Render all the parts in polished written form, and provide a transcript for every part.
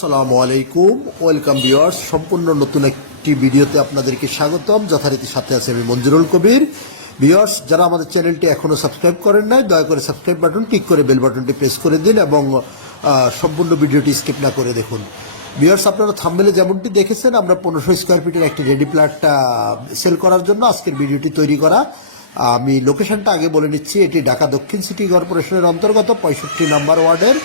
আসসালামু আলাইকুম, welcome viewers. সম্পূর্ণ নতুন একটি ভিডিওতে আপনাদেরকে স্বাগতম। যথারীতি সাথে আছে আমি মঞ্জুরুল কবির। ভিউয়ার্স, যারা আমাদের চ্যানেলটি এখনো সাবস্ক্রাইব করেন নাই, দয়া করে সাবস্ক্রাইব বাটন ক্লিক করে বেল বাটনটি প্রেস করে দিন এবং সম্পূর্ণ ভিডিওটি স্কিপ না করে দেখুন। ভিউয়ার্স, আপনারা থাম্বনেলে যেমনটি দেখেছেন, আমরা 1500 স্কোয়ার ফিটের একটি রেডি প্লট সেল করার জন্য আজকের ভিডিওটি তৈরি করা। আমি লোকেশনটা আগে বলে নিচ্ছি। এটি ঢাকা দক্ষিণ সিটি কর্পোরেশনের অন্তর্গত 65 নম্বর ওয়ার্ডের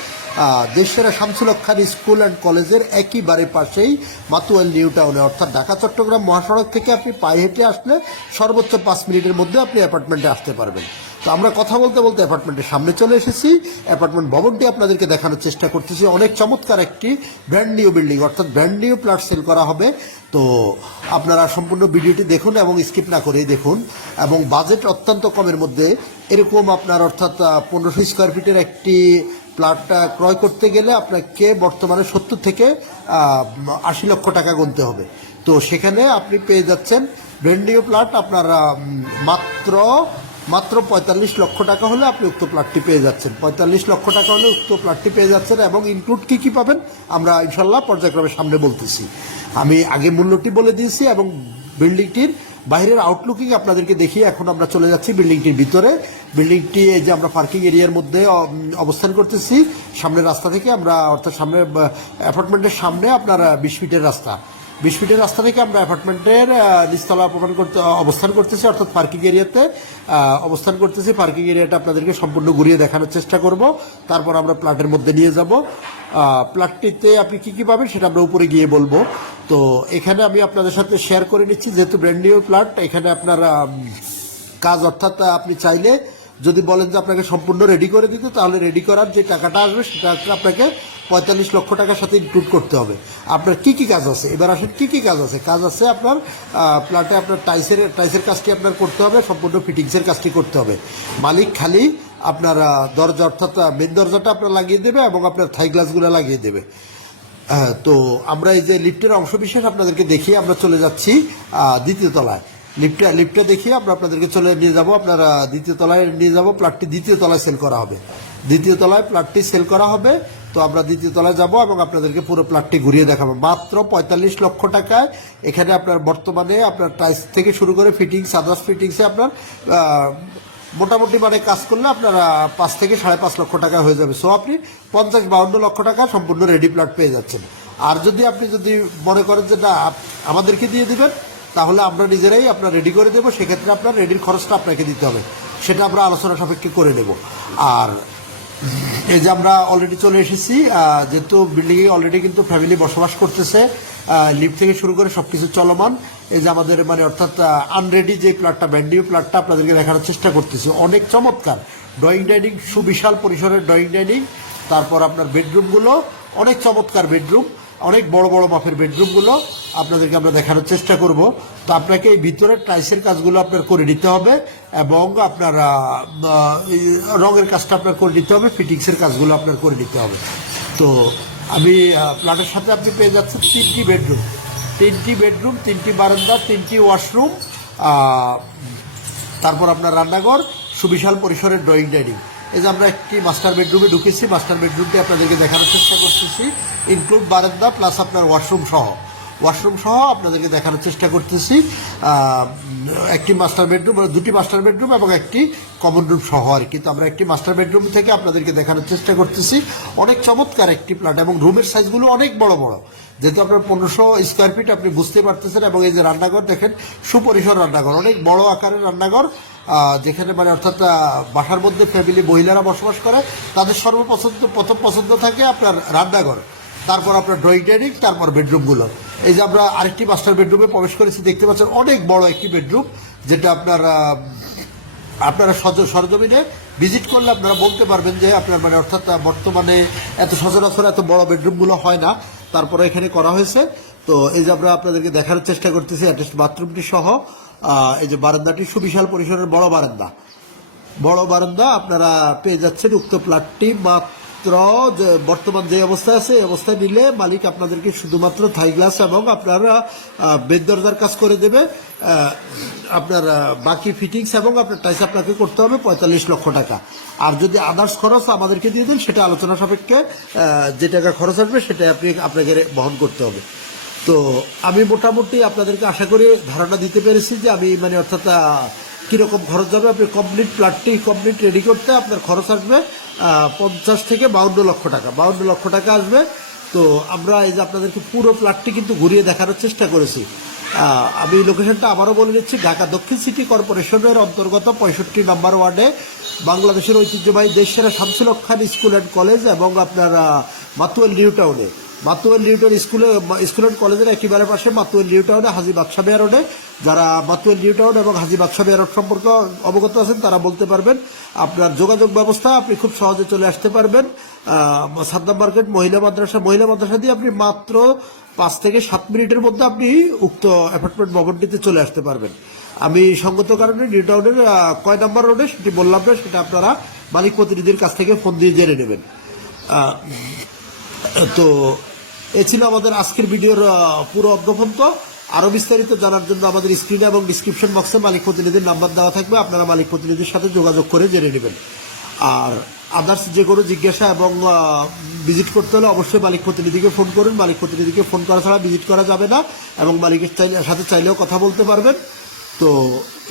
দেশসেরা শামসুল হক খান স্কুল অ্যান্ড কলেজের একেবারে পাশেই মাতুয়াইল নিউ টাউনে, অর্থাৎ ঢাকা চট্টগ্রাম মহাসড়ক থেকে আপনি পায়ে হেঁটে আসলে সর্বোচ্চ 5 মিনিটের মধ্যে আপনি অ্যাপার্টমেন্টে আসতে পারবেন। তো আমরা কথা বলতে বলতে অ্যাপার্টমেন্টের সামনে চলে এসেছি। অ্যাপার্টমেন্ট ভবনটি আপনাদেরকে দেখানোর চেষ্টা করতেছি। অনেক চমৎকার একটি ব্র্যান্ড নিউ বিল্ডিং, অর্থাৎ ব্র্যান্ড নিউ প্লট সেল করা হবে। তো আপনারা সম্পূর্ণ ভিডিওটি দেখুন এবং স্কিপ না করেই দেখুন। এবং বাজেট অত্যন্ত কমের মধ্যে এরকম আপনার অর্থাৎ 1500 স্কোয়ার ফিটের একটি প্লটটা ক্রয় করতে গেলে আপনাকে বর্তমানে 70 থেকে 80 লক্ষ টাকা গুনতে হবে। তো সেখানে আপনি পেয়ে যাচ্ছেন ব্র্যান্ড নিউ প্লট আপনার মাত্র 45 লক্ষ টাকা হলে আপনি উক্ত প্লটটি পেয়ে যাচ্ছেন। 45 লক্ষ টাকা হলে উক্ত প্লটটি পেয়ে যাচ্ছেন এবং ইনক্লুড কী পাবেন আমরা ইনশাল্লাহ পর্যায়ক্রমে সামনে বলতেছি। আমি আগে মূল্যটি বলে দিয়েছি এবং বিল্ডিংটির বাইরের আউটলুকিং আপনাদেরকে দেখিয়ে এখন আমরা চলে যাচ্ছি বিল্ডিংটির ভিতরে। বিল্ডিংটি এই যে আমরা পার্কিং এরিয়ার মধ্যে অবস্থান করতেছি। সামনের রাস্তা থেকে আমরা অর্থাৎ সামনে অ্যাপার্টমেন্টের সামনে আপনার 20 ফিটের রাস্তা, 20 ফিটের রাস্তা থেকে আমরা অ্যাপার্টমেন্টের নিচতলা অবস্থান করতেছি, অর্থাৎ পার্কিং এরিয়াতে অবস্থান করতেছি। পার্কিং এরিয়াটা আপনাদেরকে সম্পূর্ণ ঘুরিয়ে দেখানোর চেষ্টা করব। তারপর আমরা প্লটের মধ্যে নিয়ে যাব। প্লটটিতে আপনি কী পাবেন সেটা আমরা উপরে গিয়ে বলবো। তো এখানে আমি আপনাদের সাথে শেয়ার করে নিচ্ছি, যেহেতু ব্র্যান্ড নিউ প্লট, এখানে আপনার কাজ অর্থাৎ আপনি চাইলে যদি বলেন যে আপনাকে সম্পূর্ণ রেডি করে দিতে, তাহলে রেডি করার যে টাকাটা আসবে সেটা আপনাকে 45 লক্ষ টাকার সাথে ইনক্লুড করতে হবে। আপনার কি কি কাজ আছে, এবার আসেন কি কি কাজ আছে। কাজ আছে আপনার প্লটে আপনার টাইসের কাজটি আপনার করতে হবে, সম্পূর্ণ ফিটিংসের কাজটি করতে হবে। মালিক খালি আপনার দরজা অর্থাৎ মেন দরজাটা আপনার লাগিয়ে দেবে এবং আপনার থাই গ্লাসগুলো লাগিয়ে দেবে। তো আমরা এই যে লিফটের অংশ বিশেষ আপনাদেরকে দেখিয়ে আমরা চলে যাচ্ছি দ্বিতীয় তলায়। লিফটটা দেখিয়ে আমরা আপনাদেরকে নিয়ে যাব আপনারা দ্বিতীয় তলায় নিয়ে যাব। প্লটটি দ্বিতীয় তলায় সেল করা হবে। দ্বিতীয় তলায় প্লটটি সেল করা হবে। তো আমরা দ্বিতীয় তলায় যাব এবং আপনাদেরকে পুরো প্লটটি ঘুরিয়ে দেখাবো মাত্র 45 লক্ষ টাকায়। এখানে আপনার বর্তমানে আপনার টাইলস থেকে শুরু করে ফিটিংস, আদার্স ফিটিংসে আপনার মোটামুটি মানে কাজ করলে আপনার 5 থেকে 5.5 লক্ষ টাকা হয়ে যাবে। সো আপনি 50-52 লক্ষ টাকা সম্পূর্ণ রেডি প্লট পেয়ে যাচ্ছেন। আর যদি মনে করেন যে না আমাদেরকে দিয়ে দিবেন, তাহলে আমরা নিজেরাই আপনার রেডি করে দেবো। সেক্ষেত্রে আপনার রেডির খরচটা আপনাকে দিতে হবে, সেটা আমরা আলোচনা সাপেক্ষে করে নেব। আর এই যে আমরা অলরেডি চলে এসেছি, যেহেতু বিল্ডিংয়ে অলরেডি কিন্তু ফ্যামিলি বসবাস করতেছে, লিফট থেকে শুরু করে সব কিছু চলমান। এই যে আমাদের মানে অর্থাৎ আনরেডি যে প্লটটা, ব্র্যান্ড নিউ প্লটটা আপনাদেরকে দেখানোর চেষ্টা করতেছি। অনেক চমৎকার ড্রয়িং ডাইনিং, সুবিশাল পরিসরের ড্রয়িং ডাইনিং। তারপর আপনার বেডরুমগুলো অনেক চমৎকার বেডরুম, অনেক বড় বড় মাপের বেডরুমগুলো আপনাদেরকে আমরা দেখানোর চেষ্টা করব। তো আপনাকে এই ভিতরের টাইলসের কাজগুলো আপনার করে নিতে হবে এবং আপনার রঙের কাজটা আপনার করে নিতে হবে, ফিটিংসের কাজগুলো আপনার করে নিতে হবে। তো আমি প্লটের সাথে আপনি পেয়ে যাচ্ছেন 3টি বেডরুম, 3টি বারান্দা, 3টি ওয়াশরুম, তারপর আপনার রান্নাঘর, সুবিশাল পরিসরের ড্রয়িং ডাইনিং। এই যে আমরা একটি মাস্টার বেডরুমে ঢুকেছি। মাস্টার বেডরুমটি আপনাদেরকে দেখানোর চেষ্টা করতেছি, ইনক্লুড বারান্দা প্লাস আপনার ওয়াশরুম সহ আপনাদেরকে দেখানোর চেষ্টা করতেছি। একটি মাস্টার বেডরুম, দুটি মাস্টার বেডরুম এবং একটি কমন রুম সহ আর কি। তো আমরা একটি মাস্টার বেডরুম থেকে আপনাদেরকে দেখানোর চেষ্টা করতেছি। অনেক চমৎকার একটি প্লট এবং রুমের সাইজগুলো অনেক বড় বড়। যেহেতু আপনার 1500 স্কোয়ার ফিট আপনি বুঝতে পারতেছেন। এবং এই যে রান্নাঘর দেখেন, সুপরিসর রান্নাঘর, অনেক বড় আকারের রান্নাঘর, যেখানে মানে অর্থাৎ বাসার মধ্যে ফ্যামিলি মহিলারা বসবাস করে, তাদের প্রথম পছন্দ থাকে আপনার রান্নাঘর, তারপর আপনার ড্রয়িং ডাইনিং, তারপর বেডরুমগুলো। এই যে আমরা আরেকটি মাস্টার বেডরুমে প্রবেশ করেছি, দেখতে পাচ্ছেন অনেক বড় একটি বেডরুম, যেটা আপনারা সরজমিনে ভিজিট করলে আপনারা বলতে পারবেন যে আপনার মানে অর্থাৎ বর্তমানে এত সচরাচর এত বড় বেডরুমগুলো হয় না, তারপরে এখানে করা হয়েছে। তো এই যে আমরা আপনাদেরকে দেখার চেষ্টা করতেছি অ্যাটাচড বাথরুমটি সহ। এই যে বারান্দাটি সুবিশাল পরিসরের বড় বারান্দা আপনারা পেয়ে যাচ্ছেন। উক্ত প্লটটি মাত্র মাত্র যে বর্তমান যে অবস্থায় আছে এই অবস্থায় নিলে মালিক আপনাদেরকে শুধুমাত্র থাই গ্লাস এবং আপনারা বেদ দরজার কাজ করে দেবে। আপনার বাকি ফিটিংস এবং আপনার টাইস আপনাকে করতে হবে 45 লক্ষ টাকা। আর যদি আদার্স খরচ আমাদেরকে দিয়ে দেন সেটা আলোচনা সাপেক্ষে যে টাকা খরচ আসবে সেটা আপনাকে বহন করতে হবে। তো আমি মোটামুটি আপনাদেরকে আশা করি ধারণা দিতে পেরেছি যে আমি মানে অর্থাৎ কীরকম খরচ যাবে। আপনি কমপ্লিট প্লাটটি কমপ্লিট রেডি করতে আপনার খরচ আসবে 50 থেকে 52 লক্ষ টাকা, 52 লক্ষ টাকা আসবে। তো আমরা এই যে আপনাদেরকে পুরো প্লাটটি কিন্তু ঘুরিয়ে দেখানোর চেষ্টা করেছি। আমি লোকেশনটা আবারও বলে দিচ্ছি, ঢাকা দক্ষিণ সিটি কর্পোরেশনের অন্তর্গত 65 নম্বর ওয়ার্ডে বাংলাদেশের ঐতিহ্যবাহী দেশসেরা শামসুল হক খান স্কুল অ্যান্ড কলেজ এবং আপনার মাতুয়াল নিউ টাউনে, Matuail new town school and কলেজের একেবারে পাশে মাতুয়াল নিউ টাউনে হাজী বাদশা মিয়া রোডে। যারা মাতুয়াল নিউ টাউন এবং হাজী বাদশা মিয়া রোড সম্পর্কে অবগত আছেন তারা বলতে পারবেন। আপনার যোগাযোগ ব্যবস্থা আপনি খুব সহজে চলে আসতে পারবেন। সাদ্দাম মার্কেট মহিলা মাদ্রাসা দিয়ে আপনি মাত্র 5 থেকে 7 মিনিটের মধ্যে আপনি উক্ত অ্যাপার্টমেন্ট ভবনটিতে চলে আসতে পারবেন। আমি সঙ্গত কারণে নিউ টাউনের কয় নম্বর রোডে সেটি বললাম না, সেটা আপনারা মালিক প্রতিনিধির কাছ থেকে ফোন দিয়ে জেনে নেবেন। তো এ ছিল আমাদের আজকের ভিডিওর পুরো অদ্যপন্ত। আরও বিস্তারিত জানার জন্য আমাদের স্ক্রিনে এবং ডিসক্রিপশন বক্সে মালিক প্রতিনিধির নাম্বার দেওয়া থাকবে, আপনারা মালিক প্রতিনিধির সাথে যোগাযোগ করে জেনে নেবেন। আর আদার্স যে কোনো জিজ্ঞাসা এবং ভিজিট করতে হলে অবশ্যই মালিক প্রতিনিধিকে ফোন করুন। মালিক প্রতিনিধিকে ফোন করা ছাড়া ভিজিট করা যাবে না এবং মালিকের সাথে চাইলেও কথা বলতে পারবেন। তো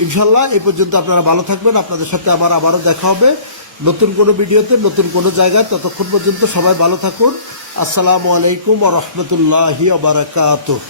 ইনশাল্লাহ এই পর্যন্ত আপনারা ভালো থাকবেন। আপনাদের সাথে আমার আবারও দেখা হবে নতুন কোনো ভিডিওতে, নতুন কোনো জায়গায়। ততক্ষণ পর্যন্ত সবাই ভালো থাকুন। আসসালামু আলাইকুম ওয়া রাহমাতুল্লাহি ওয়া বারাকাতুহু।